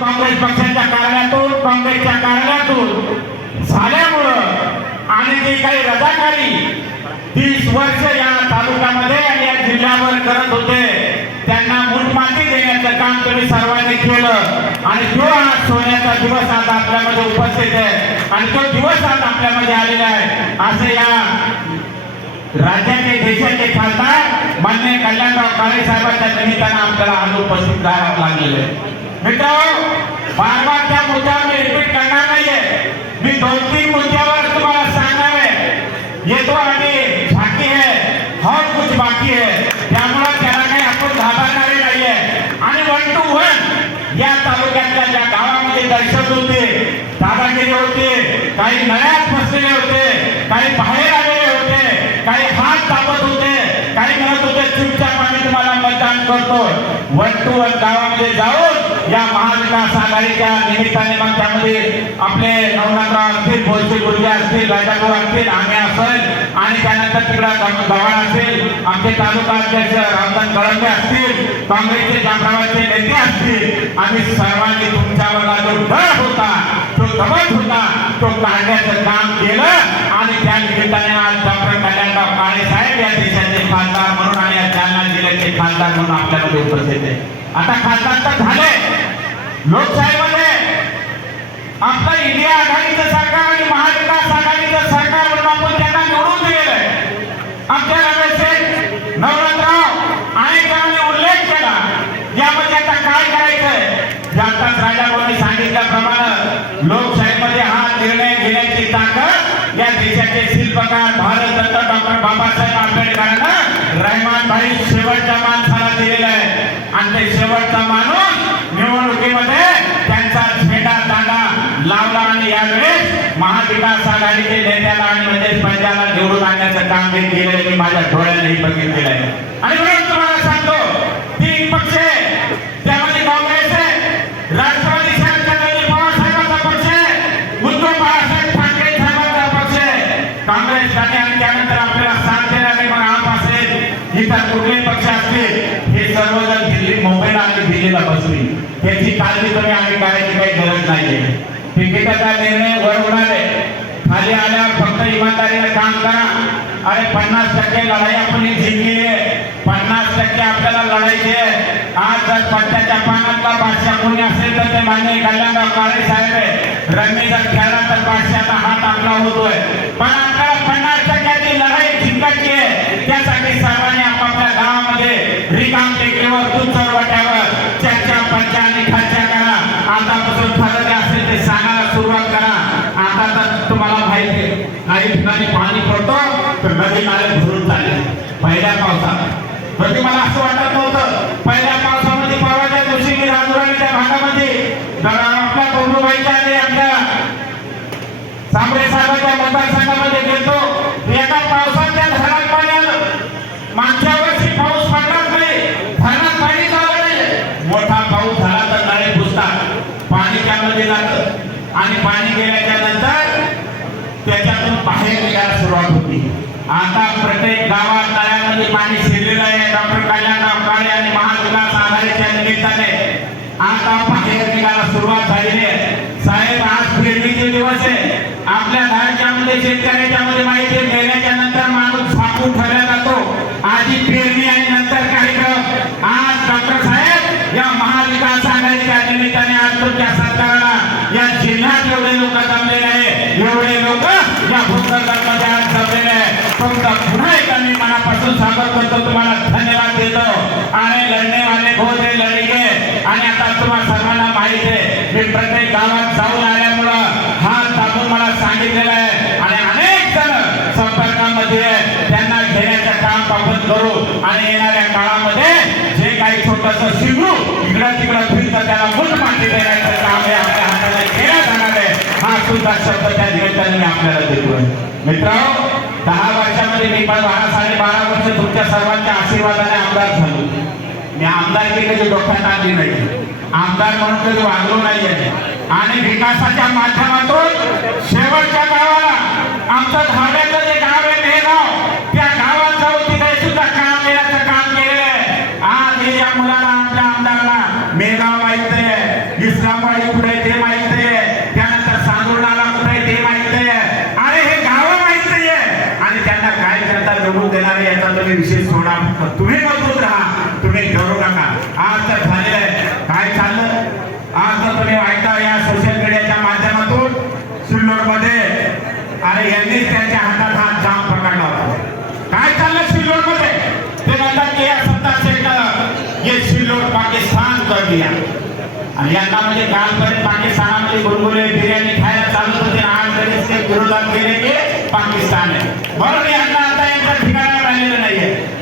काँग्रेस पक्षाच्या कार्यालयातून काँग्रेसच्या कार्यालयातून झाल्यामुळं आणि जे काही रजाकारी तीस वर्ष या तालुक्यामध्ये आणि या जिल्ह्यावर करत होते त्यांना मुठमाती देण्याचं काम तुम्ही सर्वांनी केलं. आणि तो आज सोन्याचा दिवस आज आपल्यामध्ये उपस्थित आहे. आणि तो दिवस आज आपल्यामध्ये आलेला आहे. असे या राज्याचे देशाचे खासदार मान्य कल्याणराव काळे साहेबांच्या निमित्तानं आपल्याला अनुपस्थित राहावं लागलेलं आहे. मित्रांनो बार बार त्या मुद्द्यावर मी रिपीट करणार नाहीये. मी दोन तीन मुद्द्यावर तुम्हाला सांगणार आहे. ये तो अभी बाकी है, और कुछ बाकी है. त्यामुळं त्याला काही आपण घाबरणारे नाहीये. आणि वन टू वन या तालुक्यातल्या ज्या गावामध्ये दहशत होते, दादागिरी होते, काही नळ्यात फसलेले होते, काही बाहेर आलेले होते, काही हात दाबत होते, काही म्हणत होते, चुपचाप आम्ही तुम्हाला मतदान करतो वन टू वन गावामध्ये जाऊन या महाविकास आघाडीच्या निमित्ताने मग त्यामध्ये आपले नवनाथराव असतील बोलचे गुरुजी असतील राजाभाऊ असतील आम्ही असेल आणि त्यानंतर तिकडं गव्हाण असेल आमचे तालुका अध्यक्ष रामदास कळंबे असतील काँग्रेसचे जामरावाचे नेते असतील आम्ही सर्वांनी तुमच्यावरला जो डर होता तो दमत होता तो काढण्याचं काम केलं आणि त्या निमित्ताने आज डॉक्टर कल्याणराव काळे साहेब या देशाचे खासदार म्हणून आणि जालना जिल्ह्याचे खासदार म्हणून आपल्यामध्ये उपस्थित आहे. आता खासदार तर झाले. लोकशाहीमध्ये आपलं इंडिया आघाडीचं सरकार आणि महाविकास आघाडीचं सरकार म्हणून आपण त्यांना निवडून दिलेलं आहे. आमच्या रमेश नवरत्नराव अनेकांनी उल्लेख केला यामध्ये आता काय करायचंय जे जाताच राजाभाऊंनी सांगितल्याप्रमाणे लोकशाहीमध्ये हा निर्णय घेण्याची ताकद या देशाचे शिल्पकार भारतरत्न डॉक्टर बाबासाहेब आंबेडकरांना रहमान भाई शेवटच्या माणसाला दिलेला आहे आणि ते शेवटचा माणूस निवडणुकीमध्ये त्यांचा झेंडा दांडा लावला आणि यावेळेस महाविकास आघाडीचे नेत्याला आणि म्हणजे पंजाला निवडून आणण्याचं काम मी केलेलं मी माझ्या डोळ्यानेही बघितलेलं आहे. आणि म्हणून तुम्हाला सांगतो तीन पक्ष त्यामध्ये काँग्रेस आहे राष्ट्रवादी शरद पवार साहेबांचा पक्ष आहे उद्धव बाळासाहेब ठाकरे साहेबांचा पक्ष आहे. काँग्रेस आणि त्यानंतर आपल्याला साथ देणारे मग आप असेल. इतर कुठले पक्ष असतील हे सर्वजण दिल्ली मुंबईला आणि दिल्लीला बसली त्याची काळजी तुम्ही आम्ही करायची काही गरज नाहीये. तिकिटाचा निर्णय वर उडाले. खाली आल्यावर फक्त इमानदारीने काम करा. अरे पन्नास टक्के लढाई आपण जिंकली आहे. पन्नास टक्के आपल्याला लढायची आहे. आज जर पट्ट्याच्या पानातला बादशाह कोणी असेल तर ते मान्य कल्याणराव काळे साहेब आहे. रमी जर खेळला तर बादशाहचा हात आपला होतोय. पण आपल्याला पन्नास टक्क्याची लढाई जिंकायची आहे त्यासाठी सर्वांनी आपापल्या गावामध्ये रिकाम टेकडीवर दूध चरवट्यावर चर्चा पंचा आणि खर्चा करा आतापासून ठरले असेल ते सांगायला सुरुवात करा आता तर तुम्हाला माहिती आहे काही ठिकाणी पाणी पडतो तर नदी नाले भरून चालले. पहिल्या पावसात. म्हणजे मला असं वाटत नव्हतं. पहिल्या पावसामध्ये परवाच्या दिवशी मी राजुराणीच्या भागामध्ये आपल्या कौरुबाईच्या आणि आपल्या सांबरे साहेबांच्या मतदारसंघामध्ये गेलो एका पावसाच्या धरणात पाणी आलं मागच्या वर्षी पाऊस पडलाच नाही? धरणात पाणी झालं नाही? मोठा पाऊस झाला तर नाळे पुसतात. पाणी त्यामध्ये जातं. आणि पाणी गेल्याच्यानंतर त्याच्यातून बाहेर निघायला सुरुवात होती. आता प्रत्येक गावात तळ्यामध्ये पाणी शिरलेलं आहे. डॉक्टर कल्याणराव काळे आणि महाविकास आघाडीच्या निमित्ताने आता बाहेर निघायला सुरुवात झालेली आहे. साहेब आज पेरणीचे दिवस आहे. आपल्या राज्यामध्ये शेतकऱ्याच्या मध्ये माहिती आहे, नंतर माणूस फाकून ठरला जातो. आधी पेरणी आणि नंतर कार्यक्रम. आज डॉक्टर साहेब या महाविकास आघाडीच्या निमित्ताने आज तुमच्या सरकारला या जिल्ह्यात एवढे लोक जमलेले आहे. एवढे लोक तुमचा पुन्हा एकदा मी मनापासून स्वागत करतो तुम्हाला धन्यवाद देतो. आणि लढणे वाले बहुत हे लढेगे. आणि आता तुम्हाला सर्वांना माहीत आहे मी प्रत्येक गावात जाऊन आल्यामुळं हा दाबून मला सांगितलेलं आहे. आणि अनेक जण संपर्कामध्ये आहे. त्यांना घेण्याचं काम आपण करू आणि येणाऱ्या काळामध्ये जे काही छोटस शिगरू इकडं तिकडं फिरतं त्याला मूठ माती देण्याचं काम हे आपल्या हाताला घेण्यात जाणार आहे. हा सुद्धा शब्द त्या निमित्ताने मी आपल्याला देतोय. मित्रांनो दहा वर्षामध्ये मी पण बारा साडेबारा वर्ष तुमच्या सर्वांच्या आशीर्वादाने आमदार झालो. मी आमदार कधी डोक्यात आली नाही. आमदार म्हणून कधी वागलो नाही आणि विकासाच्या माध्यमातून शेवटच्या गावाला दिला आणि आता म्हणजे कालपर्यंत पाकिस्तानामध्ये गुरगुरे बिर्याणी खायला चालत होते. आज तरी ते गेले पाकिस्तान आहे बरोबर यांना आता यांच्या ठिकाणावर राहिलेलं नाहीये.